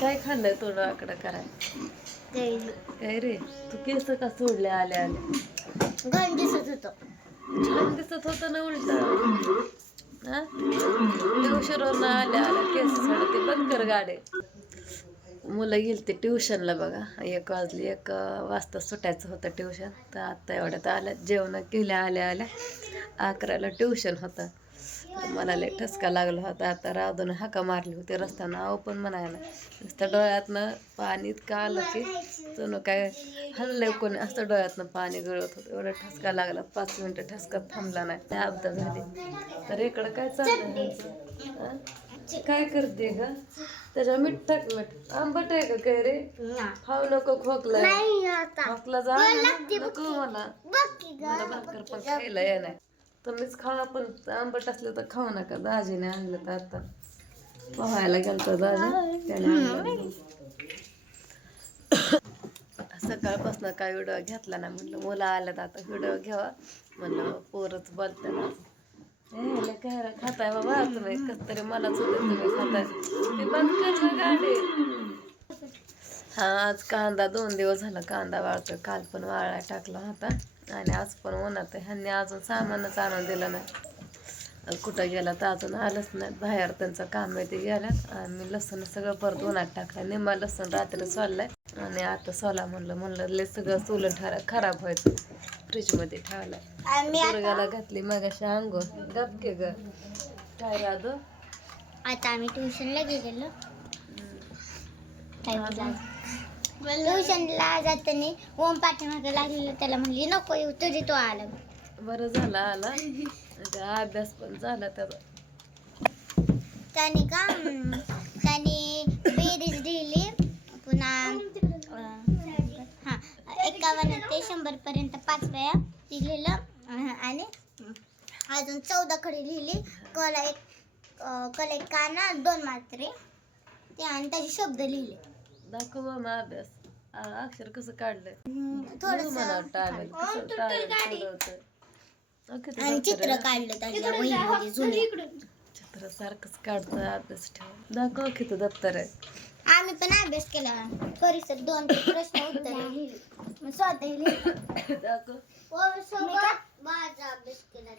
काय खाल्लंय थोडं आकडं कराय काय रे तू केस का सोडले आले आले घाण दिसत होतं. छान दिसत होतं ना उलट ट्युशनवरून आल्या आल्या केस सोडते बंद कर गाडे. मुलं गेली ते ट्युशनला बघा 1 वाजली 1 वाजता सुटायचं होतं ट्युशन तर आता एवढ्यात आल्या जेवण केल्या आल्या आल्या 11ला ट्युशन होतं. मला लय ठसका लागला होता आता राधून हाका मारली होती रस्त्यानं अहो पण म्हणायला नुसतं डोळ्यातनं पाणी इतकं आलं की जणू काय हल्लंय कोणी असं डोळ्यातनं पाणी गळत होतं एवढा ठसका लागला 5 मिनिटं ठसका थांबला नाही त्या अपघात झाली. तर इकडं काय चाललं काय करते ग त्याच्या मीठ टाक मीठ आंबट आहे का काय रे खाऊ नको खोकला खोकला जा नको मला भाकर पण खायला ये नाही तुम्हीच खावा पण आंबट असलं तर खाऊ नका दाजीने आणलं तर आता पोहायला गेलं तर दाजी त्याने सकाळपासून काय व्हिडिओ घेतला नाही म्हणलं मुलं आल्यात आता व्हिडिओ घ्यावा म्हणलं पोरच बोलताना हे काय खाताय बाबा तुम्ही कस तरी मलाच होते तुम्ही खाताय ते बंद कर ना गाडी. हा आज कांदा 2 दिवस झाला कांदा वाळतोय काल पण वाळायला टाकला होता आणि आज पण उन्हात ह्यांनी अजून सामानच आणून दिलं नाही कुठं गेला तर अजून आलंच नाही बाहेर त्यांचं काम आहे ते गेल्यात आणि लसूण सगळं परत उन्हात टाकलं निम्मा लसूण रात्री सोललाय आणि आता सोला म्हणलं लय सगळं सोलं खराब व्हायचं फ्रीजमध्ये ठेवलाय दुर्गाला घातली मगाशी अंघोळ गपके ग काय राधू आता आम्ही ट्युशनला गेलेलो ट्युशनला जाताना ओम पाठीमागे लागलेलं त्याला म्हणली नको येऊ तरी तो आला. बरं झाला आला अभ्यास पण झाला त्याचा त्याने बेरीज दिली पुन्हा 51 ते 100 पर्यंत 5 वेळा लिहिलं आणि अजून 14 खडी लिहिली कल एक काना 2 मात्रे ते आणि त्याचे शब्द लिहिले. दाखव मग अभ्यास अक्षर कसं काढलंय आणि चित्र काढलं त्याच्या वहीमध्ये जुनं चित्र सारखंच काढतं अभ्यास ठेव दाखव की तू दप्तर आहे. आम्ही पण अभ्यास केला परिसर 2 प्रश्न उत्तर लिहिले स्वतः लिहिले दाखव माझा अभ्यास केला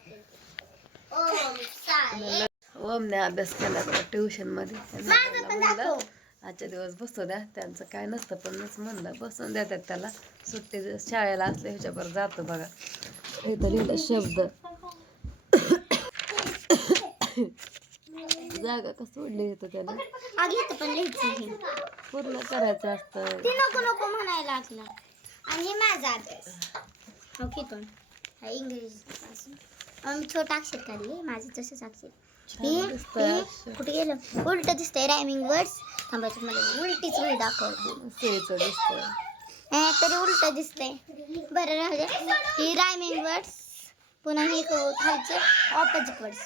ओमने अभ्यास केला ट्युशन मध्ये म्हणलं आजच्या दिवस बसू द्या त्यांचं काय नसतं पण म्हणलं बसून देतात त्याला सुट्टी शाळेला असल्या ह्याच्यावर जातो बघा इथं लिहिलं शब्द जागा का सोडली येतं त्याला पण पूर्ण करायचं असतं ते नको म्हणायला लागला. आणि माझा अभ्यास ओकेतून इंग्रजी मी छोटा अक्षर काढले माझं तसंच अक्षर कुठे गेलं उलट दिसतंय रायमिंग वर्ड्स थांबायचं मला उलटीच वही दाखवते दिसतंय तरी उलट दिसतंय बरं राहू दे ही रायमिंग वर्ड्स पुन्हा ही खालचे ऑपोजिट वर्ड्स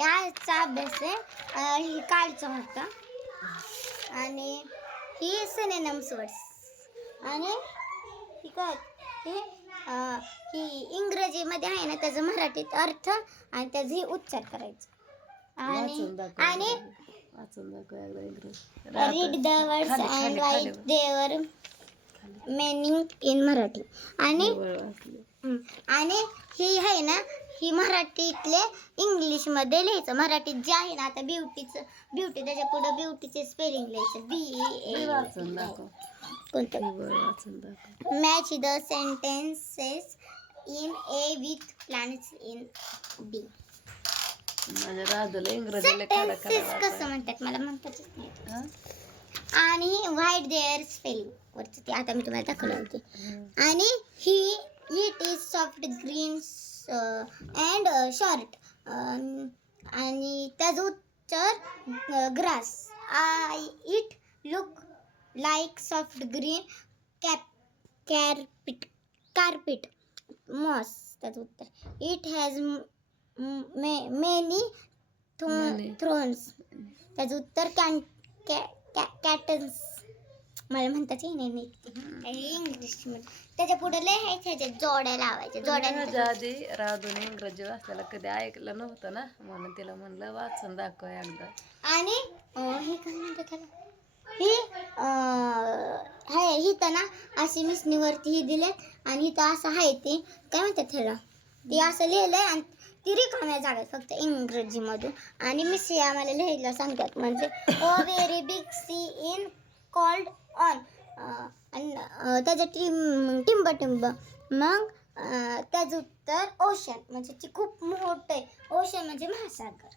याचा अभ्यास आहे ही कालचा होता आणि ही सिनोनिम्स वर्ड्स आणि ही काय ही इंग्रजीमध्ये आहे ना त्याचं मराठीत अर्थ आणि त्याचे उच्चार करायचं आणि read the words and write their meaning in Marathi आणि ही आहे ना ही मराठीतले इंग्लिशमध्ये लिहायचं मराठीत जे आहे ना आता ब्युटी त्याच्या पुढे ब्युटीचे स्पेलिंग लिहायचं match the sentences in a with planets in b. माझ्या राधूला इंग्रजी कसं म्हणतात मला म्हणतातच नाही. आणि व्हाईट देअर स्पेलिंग वरती ते आता मी तुम्हाला दाखवलं होते. आणि ही it is soft green and short आणि त्याचं उत्तर grass it look like soft green carpet moss त्याचं उत्तर इट हॅज मेनी थ्रोन्स त्याचं उत्तर कॅटन्स मला म्हणतात इंग्लिश त्याच्या पुढे लिहायचे जोड्या लावायच्या जोड्या आधी राधूने इंग्रजी वाचायला कधी ऐकलं नव्हतं ना म्हणून तिला म्हणलं वाचून दाखव एकदा. आणि हे काय म्हणतात त्याला इथं ना अशी मिशनीवरती ही दिलेत आणि इथं असं आहे ते काय म्हणतात त्याला ते असं लिहिलंय आणि ती रिकाम्या जागा आहेत फक्त इंग्रजीमधून आणि मिस हे आम्हाला लिहायला सांगतात म्हणजे a very big C in called on आणि त्याचं टिंब टिंब मग त्याचं उत्तर ओशन म्हणजे ती खूप मोठं आहे ओशन म्हणजे महासागर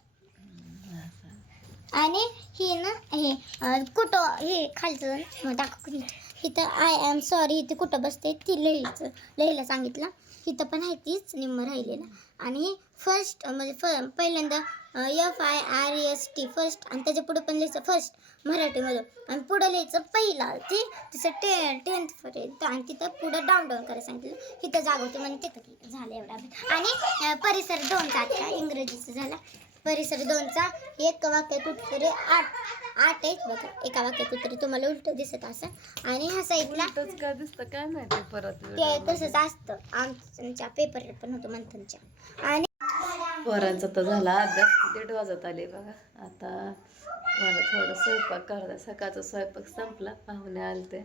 आणि ही ना हे कुठं हे खालचं दाखव इथं आय एम सॉरी इथे कुठं बसते ती लिहायला सांगितलं इथं पण आहे तीच निम्म राहिलेलं आणि फर्स्ट म्हणजे पहिल्यांदा FIRST फर्स्ट आणि त्याच्या पुढे पण लिहायचं फर्स्ट मराठीमधून आणि पुढं लिहायचं पहिला ते तिचं 10th पर्यंत आणि तिथं पुढं डाऊन करायला सांगितलं तिथं जाग होती म्हणजे तिथं झालं एवढा आणि परिसर 2चा आता इंग्रजीचं झाला परिसर 2चा एक वाक्यात उत्तरे 8 आहेत बघा एका वाक्यात उत्तरे तुम्हाला उलट दिसत असं आणि ह्या साईडला काय दिसतं काय माहिती परत ते तसंच असतं आमच्या पेपरला पण होतं मंथनच्या आणि पोरांचा तर झाला अभ्यास 1:30 वाजत आले बघा आता मला थोडं स्वयंपाक करायचा सकाळचा स्वयंपाक संपला पाहुणे आलते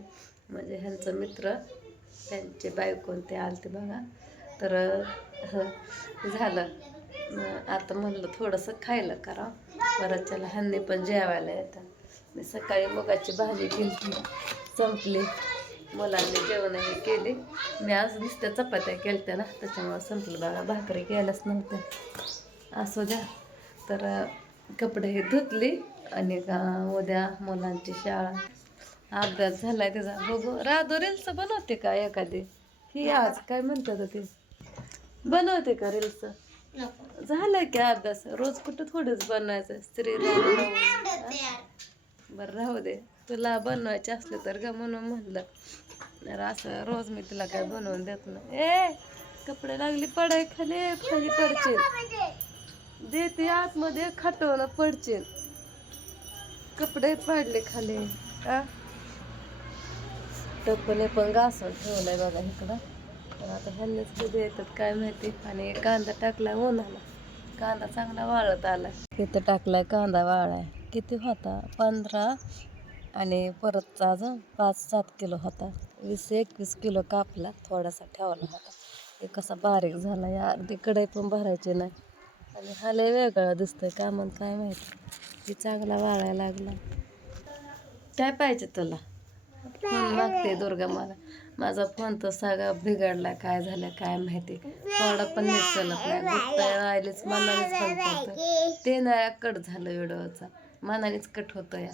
म्हणजे ह्यांचं मित्र त्यांचे बायकोन ते आलते बघा तर झालं आता म्हणलं थोडंसं खायला करा परतच्याला ह्यांनी पण जेवायला येतात मी सकाळी मुगाची भाजी केली संपली मुलांनी जेवणही केली मी आज नुसत्या चपात्या केल्या ना त्याच्यामुळं संपलं बघा भाकरी केल्याच नव्हत्या असू द्या तर कपडे हे धुतली आणि का उद्या मुलांची शाळा अभ्यास झालाय त्याचा बघू राधू रील्स बनवते का एखादी ही आज काय म्हणतात ते बनवते का रील्स झालंय की अभ्यास रोज कुठं थोडंच बनवायचं स्त्री बरं राहू दे तुला बनवायचे असले तर ग म्हणून म्हणलं तर असं रोज मी तुला काय बनवून देत नाही ए कपडे लागली पडाय खाली खाली पडशील देते आतमध्ये खाटवलं पडशील कपडे पडले खाली टप्पने पण घासून ठेवलंय बघा इकडं तर आता ह्यांनीच कधी येतात काय माहिती आणि कांदा टाकलाय उन्हाला कांदा चांगला वाळत आला इथं टाकलाय कांदा वाळाय किती होता 15 आणि परतचा अजून 5-7 किलो होता 20-21 किलो कापला थोडासा ठेवला होता ते कसा बारीक झाला या अर्धी कढई पण भरायची नाही आणि हा लय वेगळा दिसतोय का म्हणून काय माहिती ती चांगला वाळायला लागला काय पाहिजे तुला फोन मागते दुर्गा मला माझा फोन तर सगळा बिघडला काय झालं काय माहिती थोडा पण नीट चालत नाही बघताय राहिलेच मनानेच बंद पडतं ते नाही कट झालं व्हिडिओचा मनानेच कट होतं या